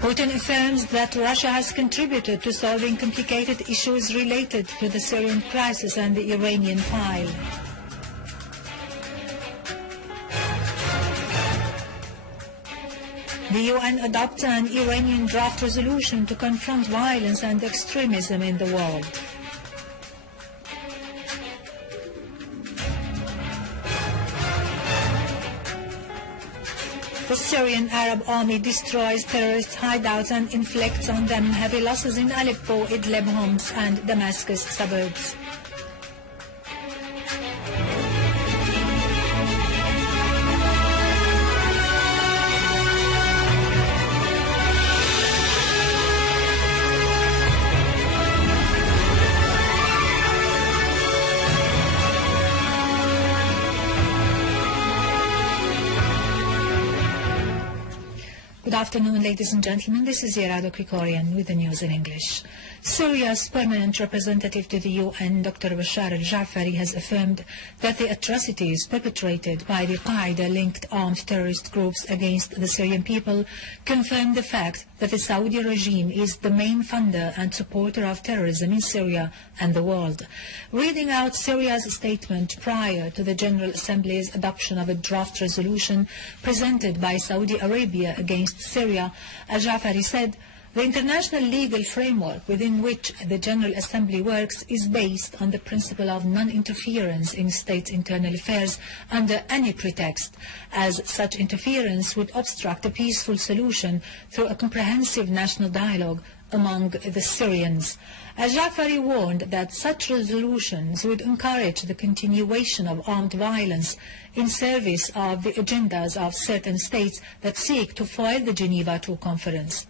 Putin affirms that Russia has contributed to solving complicated issues related to the Syrian crisis and the Iranian file. The UN adopts an Iranian draft resolution to confront violence and extremism in the world. The Syrian Arab army destroys terrorist hideouts and inflicts on them heavy losses in Aleppo, Idlib, Homs and Damascus suburbs. Good afternoon, ladies and gentlemen. This is Irado Krikorian with the news in English. Syria's permanent representative to the UN, Dr. Bashar Al-Jaafari, has affirmed that the atrocities perpetrated by the Qaeda-linked armed terrorist groups against the Syrian people confirm the fact that the Saudi regime is the main funder and supporter of terrorism in Syria and the world. Reading out Syria's statement prior to the General Assembly's adoption of a draft resolution presented by Saudi Arabia against Syria, Al-Jaafari said, "The international legal framework within which the General Assembly works is based on the principle of non-interference in states' internal affairs under any pretext, as such interference would obstruct a peaceful solution through a comprehensive national dialogue among the Syrians." Al-Jaafari warned that such resolutions would encourage the continuation of armed violence in service of the agendas of certain states that seek to foil the Geneva II conference.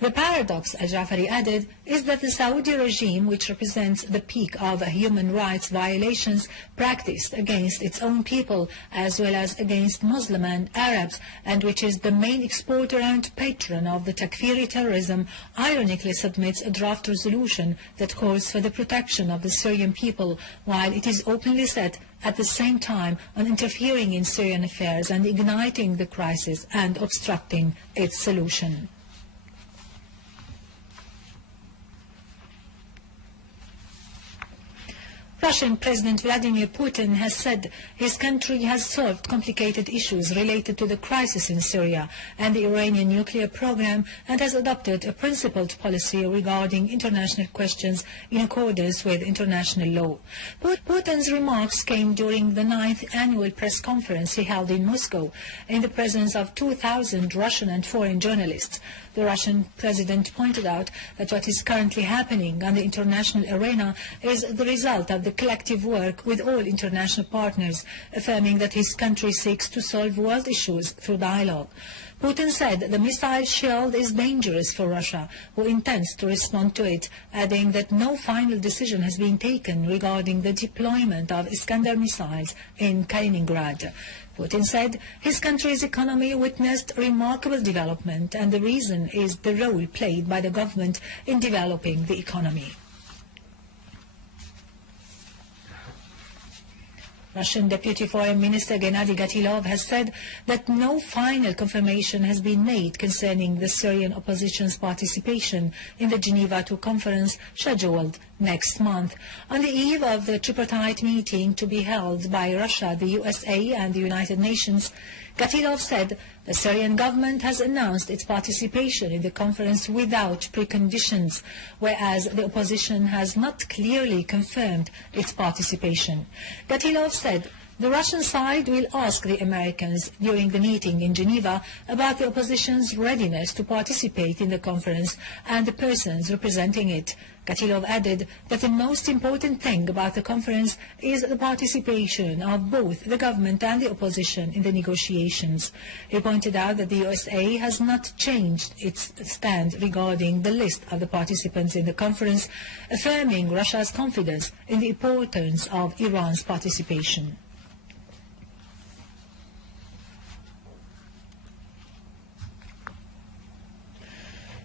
The paradox, Al-Jaafari added, is that the Saudi regime, which represents the peak of human rights violations practiced against its own people as well as against Muslim and Arabs, and which is the main exporter and patron of the Takfiri terrorism, ironically submits a draft resolution that calls for the protection of the Syrian people, while it is openly set at the same time on interfering in Syrian affairs and igniting the crisis and obstructing its solution. Russian President Vladimir Putin has said his country has solved complicated issues related to the crisis in Syria and the Iranian nuclear program and has adopted a principled policy regarding international questions in accordance with international law. Putin's remarks came during the 9th annual press conference he held in Moscow in the presence of 2,000 Russian and foreign journalists. The Russian president pointed out that what is currently happening on the international arena is the result of the collective work with all international partners, affirming that his country seeks to solve world issues through dialogue. Putin said the missile shield is dangerous for Russia, who intends to respond to it, adding that no final decision has been taken regarding the deployment of Iskander missiles in Kaliningrad. Putin said his country's economy witnessed remarkable development, and the reason is the role played by the government in developing the economy. Russian Deputy Foreign Minister Gennady Gatilov has said that no final confirmation has been made concerning the Syrian opposition's participation in the Geneva II conference scheduled next month. On the eve of the tripartite meeting to be held by Russia, the USA and the United Nations, Gatilov said the Syrian government has announced its participation in the conference without preconditions, whereas the opposition has not clearly confirmed its participation. Gatilov said the Russian side will ask the Americans during the meeting in Geneva about the opposition's readiness to participate in the conference and the persons representing it. Gatilov added that the most important thing about the conference is the participation of both the government and the opposition in the negotiations. He pointed out that the USA has not changed its stand regarding the list of the participants in the conference, affirming Russia's confidence in the importance of Iran's participation.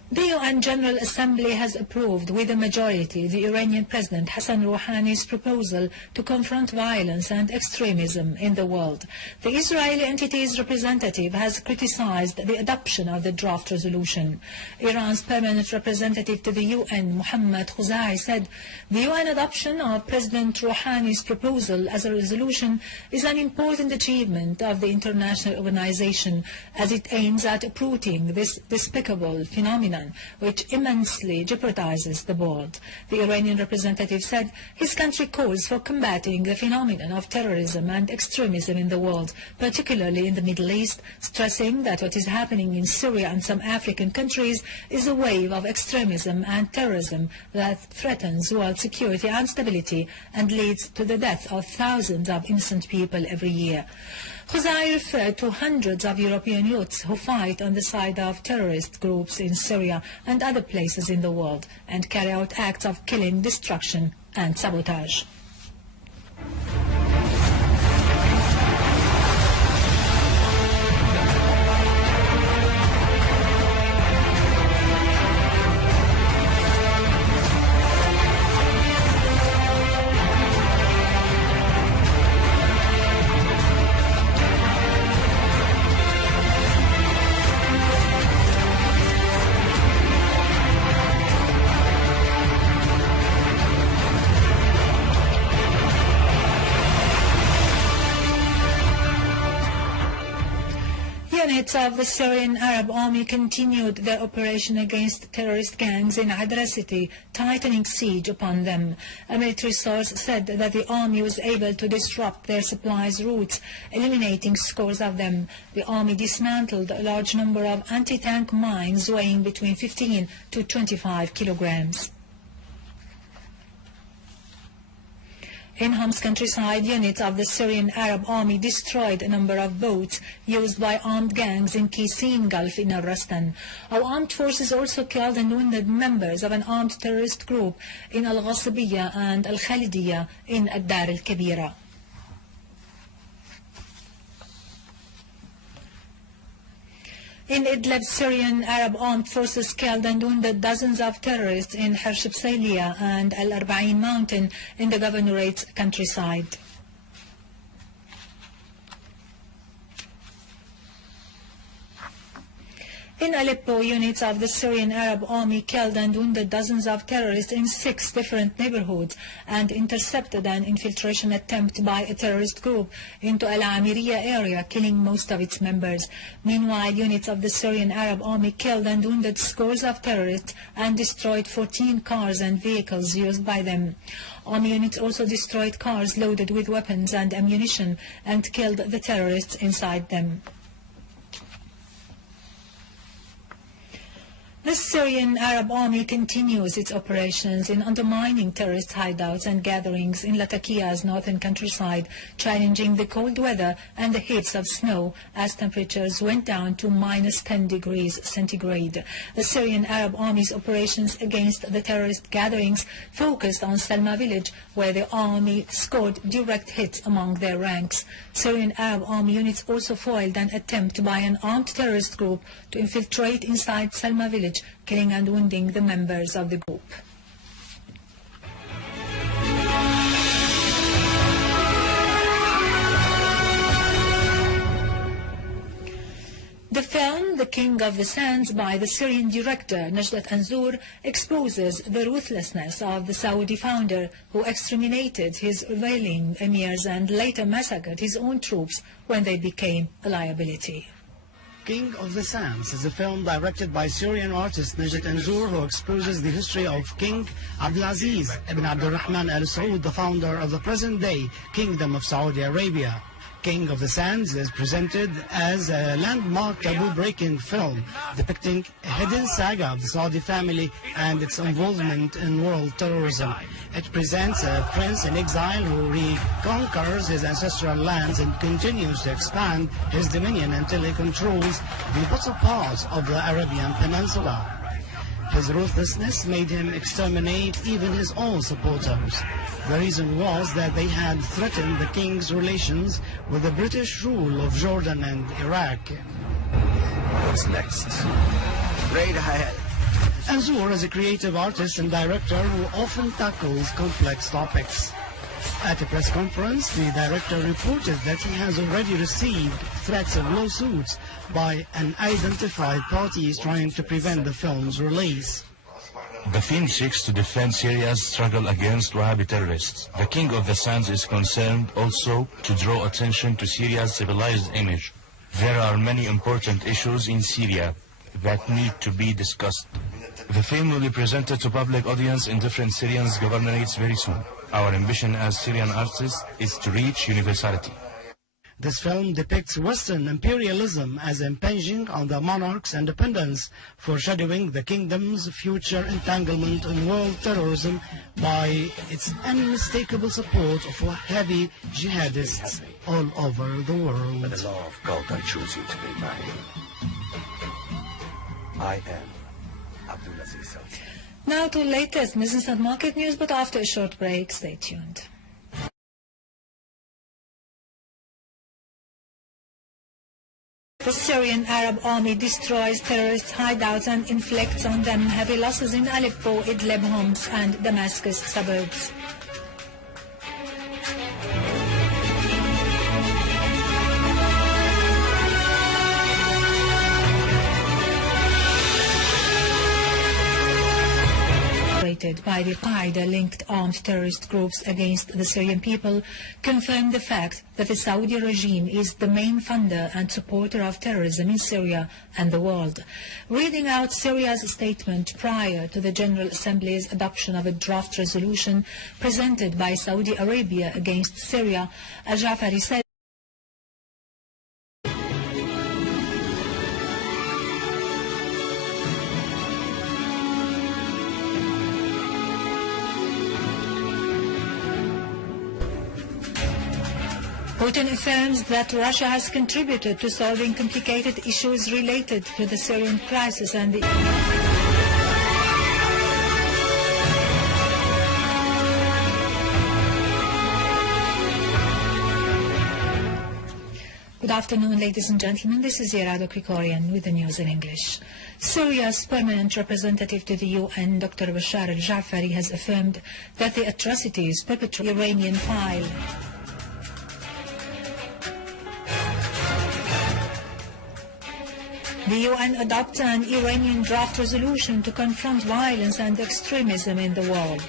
The UN General Assembly has approved with a majority the Iranian President Hassan Rouhani's proposal to confront violence and extremism in the world. The Israeli entity's representative has criticized the adoption of the draft resolution. Iran's permanent representative to the UN, Mohammad Khuzai, said the UN adoption of President Rouhani's proposal as a resolution is an important achievement of the international organization as it aims at uprooting this despicable phenomenon which immensely jeopardizes the world. The Iranian representative said his country calls for combating the phenomenon of terrorism and extremism in the world, particularly in the Middle East, stressing that what is happening in Syria and some African countries is a wave of extremism and terrorism that threatens world security and stability and leads to the death of thousands of innocent people every year. Khuzai referred to hundreds of European youths who fight on the side of terrorist groups in Syria and other places in the world and carry out acts of killing, destruction and sabotage. Units of the Syrian Arab Army continued their operation against terrorist gangs in Adra city, tightening siege upon them. A military source said that the army was able to disrupt their supplies routes, eliminating scores of them. The army dismantled a large number of anti-tank mines weighing between 15 to 25 kilograms. In Homs countryside, units of the Syrian Arab Army destroyed a number of boats used by armed gangs in Qisin Gulf in Al-Rastan. Our armed forces also killed and wounded members of an armed terrorist group in Al-Ghasabiyya and Al-Khalidiyya in Ad-Dar al-Kabira. In Idlib, Syrian Arab armed forces killed and wounded dozens of terrorists in Harshib Sayliya and Al-Arba'in mountain in the governorate's countryside. In Aleppo, units of the Syrian Arab Army killed and wounded dozens of terrorists in 6 different neighborhoods and intercepted an infiltration attempt by a terrorist group into Al-Amiriya area, killing most of its members. Meanwhile, units of the Syrian Arab Army killed and wounded scores of terrorists and destroyed 14 cars and vehicles used by them. Army units also destroyed cars loaded with weapons and ammunition and killed the terrorists inside them. The Syrian Arab Army continues its operations in undermining terrorist hideouts and gatherings in Latakia's northern countryside, challenging the cold weather and the heaps of snow as temperatures went down to -10 degrees centigrade. The Syrian Arab Army's operations against the terrorist gatherings focused on Salma village, where the army scored direct hits among their ranks. Syrian Arab Army units also foiled an attempt by an armed terrorist group to infiltrate inside Salma village, killing and wounding the members of the group. The film The King of the Sands by the Syrian director Najdat Anzour exposes the ruthlessness of the Saudi founder who exterminated his ruling emirs and later massacred his own troops when they became a liability. King of the Sands is a film directed by Syrian artist Najdat Anzour, who exposes the history of King Abdulaziz ibn Abdurrahman Al Saud, the founder of the present-day Kingdom of Saudi Arabia. King of the Sands is presented as a landmark taboo-breaking film depicting a hidden saga of the Saudi family and its involvement in world terrorism. It presents a prince in exile who reconquers his ancestral lands and continues to expand his dominion until he controls the bottom parts of the Arabian Peninsula. His ruthlessness made him exterminate even his own supporters. The reason was that they had threatened the king's relations with the British rule of Jordan and Iraq. What's next? Raid ahead. Anzour is a creative artist and director who often tackles complex topics. At a press conference, the director reported that he has already received threats of lawsuits by unidentified parties trying to prevent the film's release. The film seeks to defend Syria's struggle against Wahhabi terrorists. The King of the Sands is concerned also to draw attention to Syria's civilized image. There are many important issues in Syria that need to be discussed. The film will be presented to public audience in different Syrian governorates very soon. Our ambition as Syrian artists is to reach universality. This film depicts Western imperialism as impinging on the monarch's independence, foreshadowing the kingdom's future entanglement in world terrorism by its unmistakable support of Wahhabi jihadists all over the world. By the law of God, I choose you to be mine. I am Abdulaziz. Now to latest business and market news, but after a short break, stay tuned. The Syrian Arab army destroys terrorist hideouts and inflicts on them heavy losses in Aleppo, Idlib, Homs and Damascus suburbs. By the Qaeda-linked armed terrorist groups against the Syrian people confirmed the fact that the Saudi regime is the main funder and supporter of terrorism in Syria and the world. Reading out Syria's statement prior to the General Assembly's adoption of a draft resolution presented by Saudi Arabia against Syria, Al-Jaafari said, Putin affirms that Russia has contributed to solving complicated issues related to the Syrian crisis and the... Good afternoon, ladies and gentlemen. This is Irada Krikorian with the news in English. Syria's permanent representative to the UN, Dr. Bashar Al-Jaafari, has affirmed that the atrocities perpetrated in the Iranian file. The UN adopted an Iranian draft resolution to confront violence and extremism in the world.